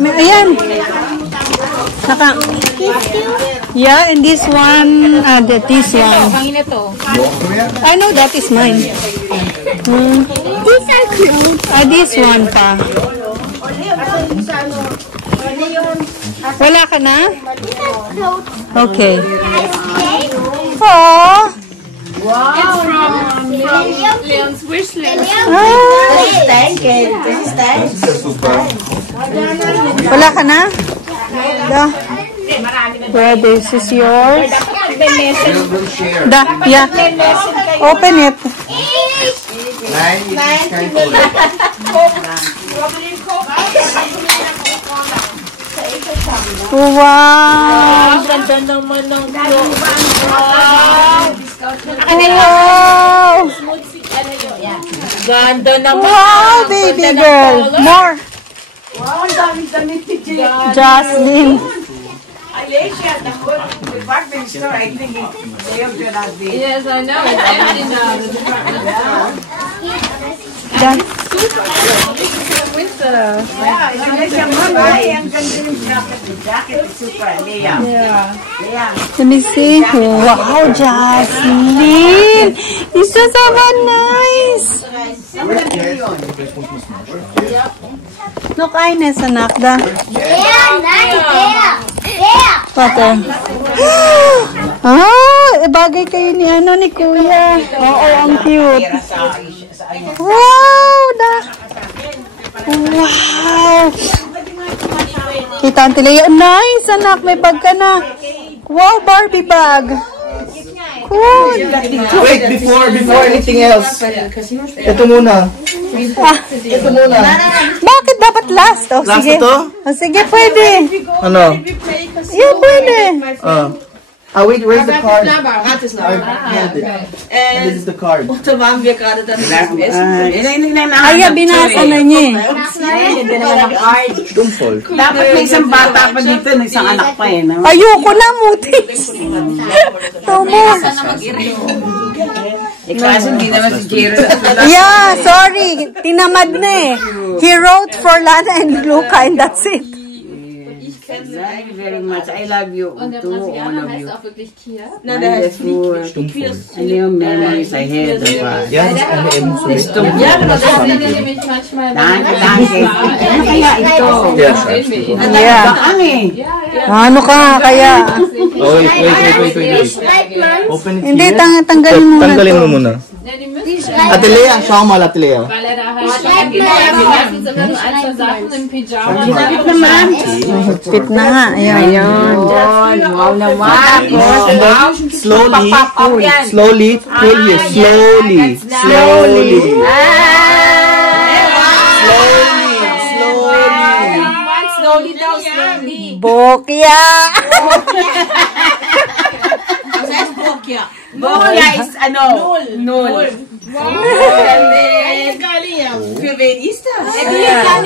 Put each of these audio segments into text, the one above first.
Ayan. Yeah, and this one, this one. I know that is mine. These are clothes. This one pa. Wala ka na? Okay. Aww. Wow. It's from Leon's wish list. Wala ka na? Well, this is yours. Yeah. Open it. Wow! Ganda naman ng wow! Ganda naman. Wow, baby girl. More. Wow, ang dami-dami ni Jocelyn. Alicia, the department store, I think they have to not be. Yes, I know. It's empty now. The Done. with the... Yeah, Alicia, mamay, ang ganda yung jacket. The jacket is super, Leah. Yeah. Leah. Let me see. Wow, Jocelyn. It's just so nice. Look, Ines, anak. Pata. Bagay kayo ni ni Kuya. Oo, ang cute. Wow, wow. Kita ang tilay. Nice, anak. May bag ka na. Wow, Barbie bag. Cool. Wait, before anything else. Ito muna. Ito muna. Bakit dapat last? Oh, Last sige. ito? Oh, sige, pwede. Ano? Yeah, pwede. Wait, where's the card? And This is the card. Ay, binasa na niya. Dumpol. Dapat may isang bata pa dito, may isang anak pa eh. No? Ayoko na, mutis. Tomo. Kaso hindi naman si Jero. Yeah, sorry. Tinamad na eh. He wrote for Lana and Luca and that's it. Thank you very much. I love you. Und der Too, all Brasilianer of heißt you. auch wirklich Kia. Wonderful. And your memories I had. Yan, ano mo sulit. Ja, aber das ist nämlich manchmal... Danke, danke. Ano kaya ito? Yeah. Baan eh. Ano ka kaya? Oh, wait. Open it Hindi, here. tanggalin mo na Tanggalin to. mo muna. Ja, die müssen Ate Lea, schau mal, Ate Lea. weil er da halt meistens immer nur ein, zwei Sachen im Pyjama Fit na nga. Ayun. Wow naman. Slowly, pull here. Slowly. Slowly daw, slowly. Bokya. Bokya is ano? Null.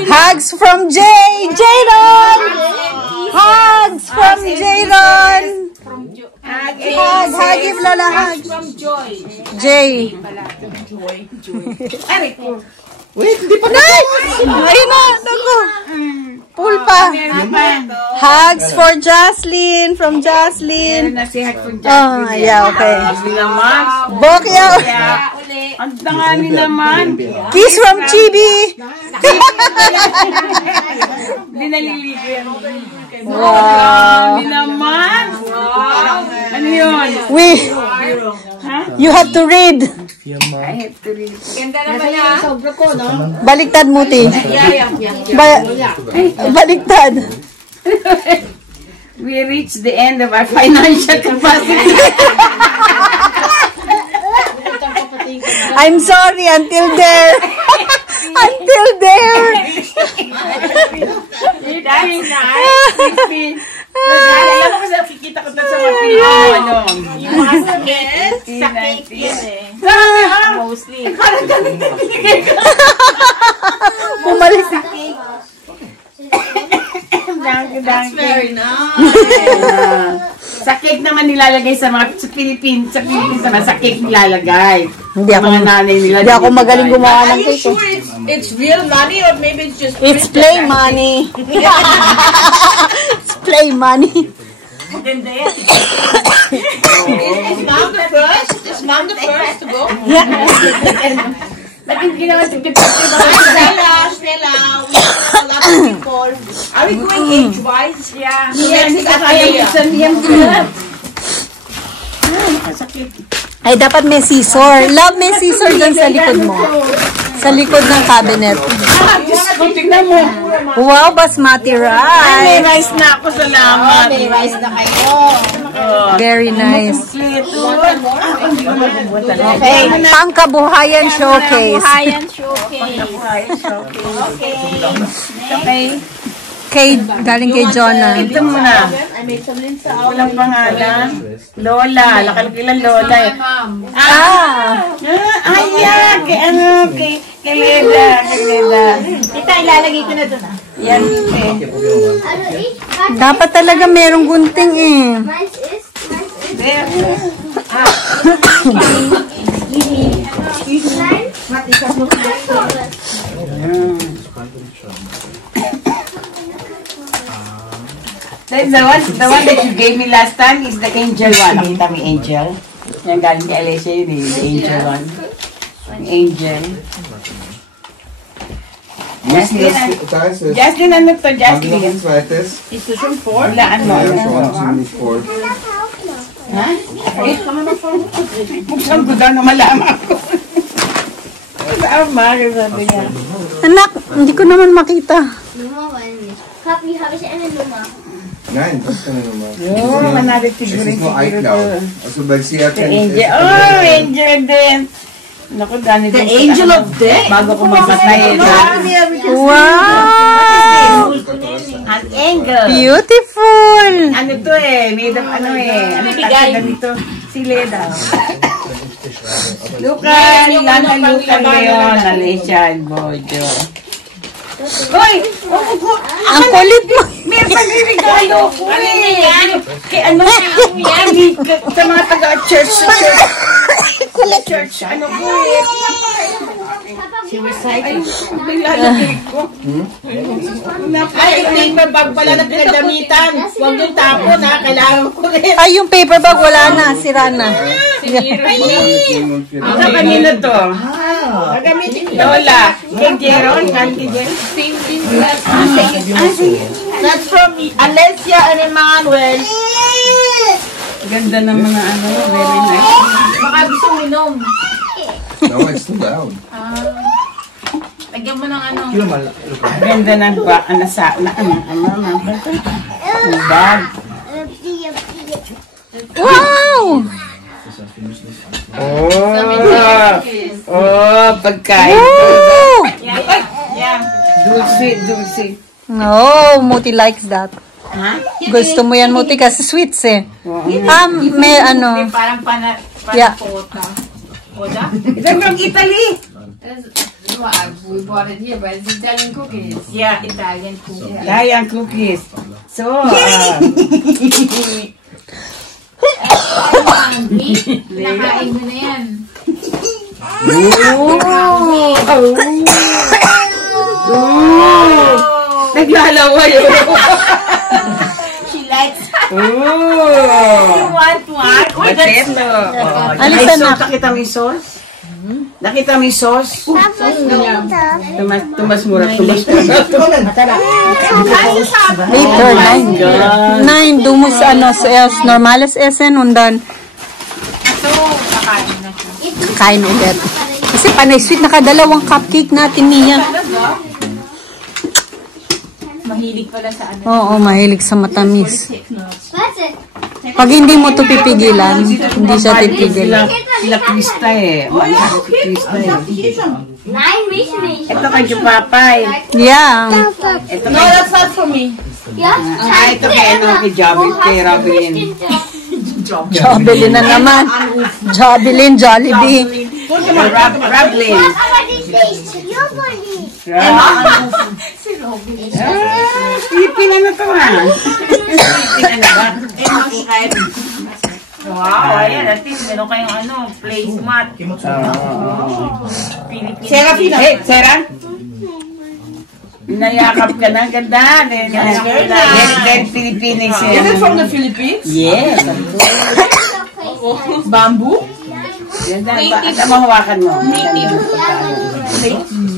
Hugs from Jadon. Hugs from Jadon. Hug, give Lola hugs. Jay. Wait, hindi pa Ayun na, naku. Pull pa. Hugs for Jocelyn, from Jocelyn. Nasihat ko dyan. Oh, yeah, okay. Sabi naman. Bokya. Ang tangani naman. Kiss from Chibi. Hindi naliligo yan. Wow. Hindi naman. Ano yun? You have to read. I have to read. Ganda naman niya. Baliktad mo, Ti. Baliktad. We reached the end of our financial capacity. I'm sorry, until there. Until there. That's nice. Alam mo kasi nakikita ko sa mga ano. Yung mga sakit. Sakit yan eh. Mostly. Bumalik. Danke. Very nice. Sakit cake naman nilalagay sa mga sa Philippines naman sa cake nilalagay. Hindi ako, Mga nanay nila. hindi ako magaling gumawa ng Are you cake. sure it's real money or maybe it's just It's play money. It's play money. Is mom the first? Is mom the first to go? Bakit ginawa si Pipip? Stella, we have a lot of people. Are we going age-wise? Yeah. Yes, Ay, dapat may scissor. Love, may scissor dyan sa likod mo. Sa likod ng cabinet. Tignan mo. Wow, basmati May rice. rice na ako. Salamat. may rice na kayo. Very nice. Okay. Pangkabuhayan showcase. Okay. Kay, galing kay Jonah. Ito muna. Walang pangalan. Lola. Nakalagay Lola. Ayan. Kay ano. Kay Leda. Tita, ilalagay ko na doon Yan. Okay. Dapat talaga merong gunting eh. Then the one that you gave me last time is the angel one. Nakita mo yung angel? Yan galing kay Alicia yun eh. The angel one. Ang angel. Jaslyn, ano to? Jaslyn. Wala, ano? Ha? Buksan ko daw na malaman ko. Tama, sabi niya. Anak, hindi ko naman makita. Papi, habe ich eine Nummer? Nein, das ist keine Nummer. Oh, manalo Es siguro ist nur siguro. iCloud. Also, weil sie hat The kein angel. Oh, angel din. Naku, dami din. The angel of death? Bago ko magpatay. Wow! An angel. Beautiful! Ano to eh? Made of ano eh? Ano tawag ganito? Sile daw. Lucan, Lana Lucan Leon, Alicia, and Bojo. Hoy! Ang kulit mo! May pagregalo ko eh! Kay ano? Sa mga taga-church. Church, ano po eh? Ay, nilalagay ko. Ay, paper bag pala na pinagdamitan. Huwag yung tapon ha, kailangan ko rin. Ay, yung paper bag wala na, sira na. Sa kanino to? Gagamitin ko. Lola. Kay Jeron? Kay Jeron? That's from Alessia and Emmanuel. Ganda ng mga ano. Very nice. Baka gusto minom. No, it's too loud. Lagyan mo ng ano. Ganda ng ba? Ano sa? Ano? Bag. Wow! Oh, pagkain. Wow! Dulce. No, Muti likes that. Ha? Gusto mo yan, Muti, kasi sweets eh. May ano. Parang Yeah. Ito from Italy. We bought it here, but it's Italian cookies. Yeah. Italian cookies. Italian cookies. So, Nakain mo na yan. naglalaway. She likes Oh. want one. Potato. Alisan na. Nakita mo yung sauce? Nakita mo yung sauce? Tumas mura. Later, 9 dumus ano, es normales essen und dann kain ulit. Kasi panay sweet, nakadalawang cupcake natin niya. Mahilig pala sa ano. Oo, mahilig sa matamis. Pag hindi mo to pipigilan, hindi siya titigil. Sila Krista eh. Krista eh. Nein, mich nicht. Ito kay Jupapay. Yeah. Ito No, that's not for me. Ja, ito kay ano, kay Robin. Jocelyn na naman. Jocelyn, Jollibee. Roblin. aber die nicht. Ja, wohl nicht. Philippine ano to ha? Philippine ano ba? Wow, ayan. At least meron kayong ano, placemat. Philippine. Serafina. Hey, Sarah? Nayakap ka na. Ganda. Very Filipino. Is it from the Philippines? Yes. Bamboo? Ganda. At mahawakan mo.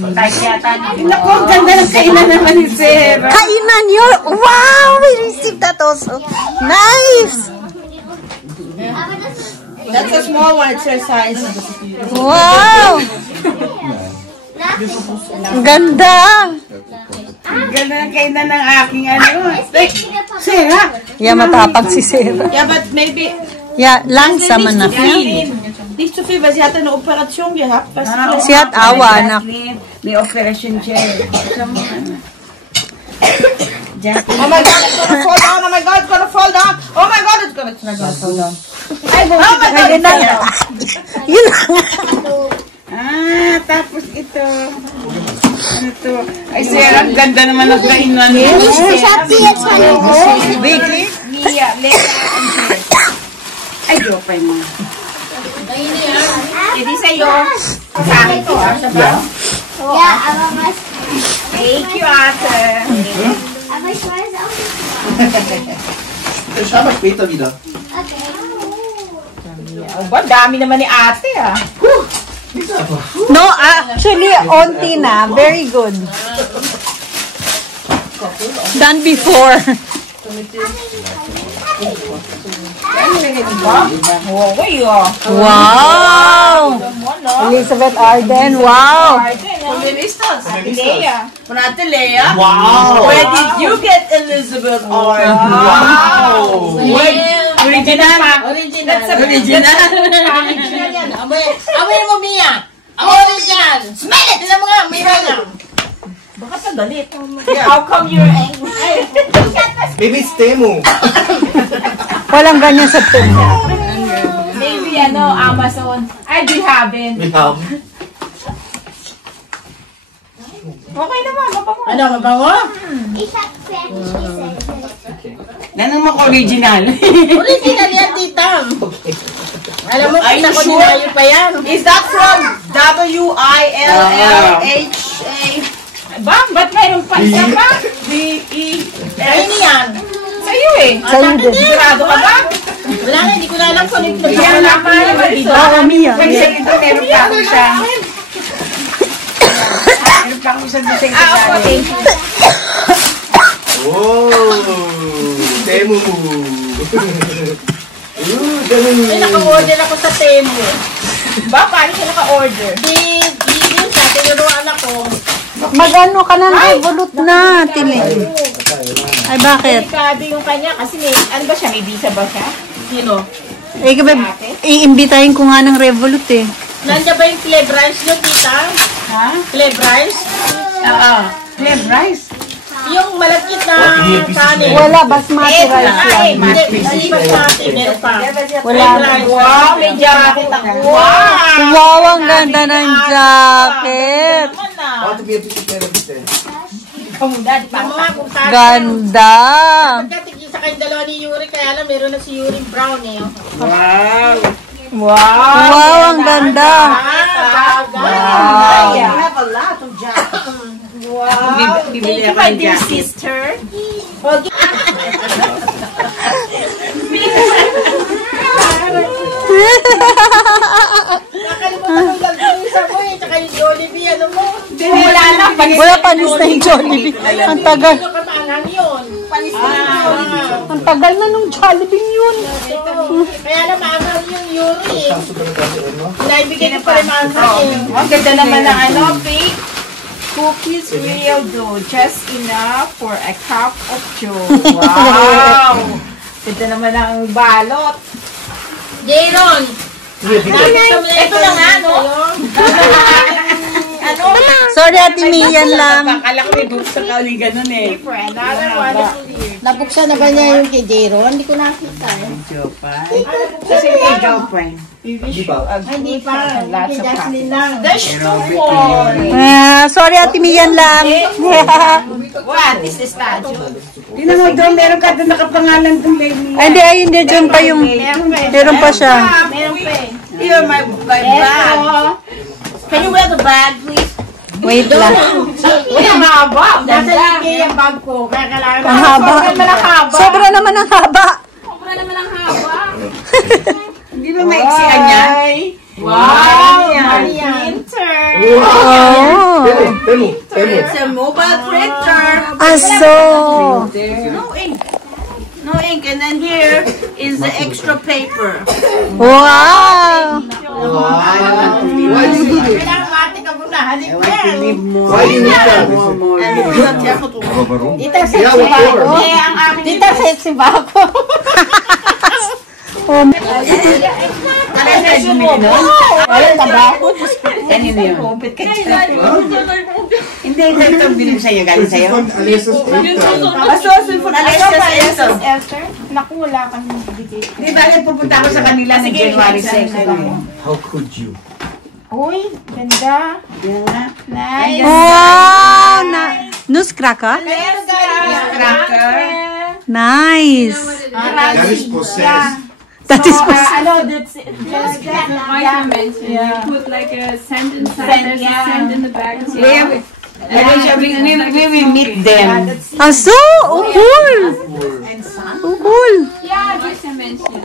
Kahit yata. Naku, ang ganda ng kainan naman ni Sarah. Kainan yun! Wow! We received that also. Nice! That's a small one. It's your size. Wow! Ang ganda! Ganda ng kainan ng aking ano. Sarah! Yeah, matapag si Sarah. Ja, but maybe... Yeah, langsam anak niya. Nicht zu viel, weil sie hatte eine Operation gehabt. Was Si at awa, anak. May operation siya. Oh my God, it's gonna fall down. Oh my God, it's gonna fall down. Oh my God, it's gonna fall down. Oh my God, it's gonna Yun lang. Tapos ito. Ano to? Ay, Sarah, ang ganda naman ng kainan. Bakery? Mia, Lea, ay, jopay mo. Hindi sa'yo. Sa akin to, sabaw. Ja, aber was... Thank you, ate. Aber ich weiß auch nicht. Ich schau mal später wieder. Okay. Ba, dami naman ni ate, ah. No, actually, onti na. Very good. Done before. Wow! Elizabeth Arden, wow! Lea. Von Ate Lea? Wow! Where did you get Elizabeth Arden? Wow! Original. Original. Original. Amoy mo, Mia. Original. Smell it. Tignan mo nga, may hangam. Baka pagalit. How come you're angry? Maybe it's Temu. Walang ganyan sa tuna. Maybe, Amazon. I do have it. We have. Okay naman, mabango. Ano, mabango? Ich hab fertig gesagt. Nanong original. Original yan, tita. Alam mo, kita ko ninayo pa yan. Is that from W-I-L-L-H-A? Ba? Ba't mayroon pa isa pa? D-E. Ayun yan. Sa'yo eh. Sa'yo din. Sigurado ka ba? Wala nga, hindi ko na alam kung ano yung Yan na pa naman dito. Oo, Mia. May ito, meron pa ako siya. Meron pa ako siya dito. Opo, thank you. Oh! Temu! Temu! Ay, naka-order ako sa Temu. Ba? Paano siya naka-order? Di yun sa tinuruan ako. Mag-ano ka ng revolut na, Tili. Ay, bakit? Delikado yung kanya kasi may, ano ba siya? May visa ba siya? Sino? Eh, iimbitahin ko nga ng revolut eh. Nandiyan ba yung club rice nyo, tita? Ha? Club rice? Oo. Clear rice. Yung malagkit na kanin. Wala, basmati rice Ay, lang. hindi basmati, meron pa. Wala. Wow, may jacket ako. Wow, ang ganda ng jacket. Want to be a picture bitte? Mga kung tayo. Ganda. Pagkatigil sa kayong dalawa ni Yuri, kaya lang meron na si Yuri Brown eh. Wow. Wow, ang ganda. Wow. You have a lot of jackets. Wow. Bibili ako ng jacket. Sister. Nakalimutan ng lalbusa mo eh, tsaka yung Jollibee, ano mo? Wala na. Wala panis na yung Jollibee. Ang tagal. Ano kapangang yun? Panis na yun. Ang tagal na nung Jollibee yun. Kaya na maangang yung Yuri eh. Naibigay ko pa rin maangang eh. Ang ganda naman ng fake cookies real dough. Just enough for a cup of joe. Wow! Ganda naman ang balot. Jayron! Ito na nga, no? Ano? Sorry, Ate Mian lang. Akala ko may gusto ka ulit ganun eh. For another one. Nabuksan na ba niya yung kay Jero? Hindi ko nakita eh. Kasi kay Jopay. Di ba? Hindi pa. Kay Jasmine lang. There's two more. Sorry, Ate Mian lang. What is the statue? Tingnan mo doon, meron ka doon nakapangalan doon, baby. Ay, hindi. Diyan pa yung... Meron pa siya. Meron pa eh. Here, my bag. Can you wear the bag, please? Wait lang. Uy, ang haba. Nasa ligay yung bag ko. Kaya kailangan Ang haba. Sobra naman ang haba. Sobra naman ang haba. Hindi ba maiksihan niya? Wow! Marian. Printer. Oh. Temo. It's a mobile printer. Aso. No ink. No ink. And then here is the extra paper. Wow. Why do you do this? Kailangan mati ka muna. Halik yan. Why do you need that? Tita, Yeah, sexy ba whatever. ako? Tita, sexy ba ako? Ayun, taba ako. Kanino yun? Hindi, ito bilhin sa'yo, galing sa'yo. Alessa's Cellphone, Alessa's Esther? Naku, wala kami bigay. Di ba, pupunta ako sa kanila ng January 2. How could you? Uy, ganda. Nice. Wow. Nuscracker? Cracker. Nice. That is possessed. That is Ano, that's just I mentioned you put like a sand inside. There's a sand in the bag as well. We will meet them. Aso. Cool. Cool. Yeah, just to mention.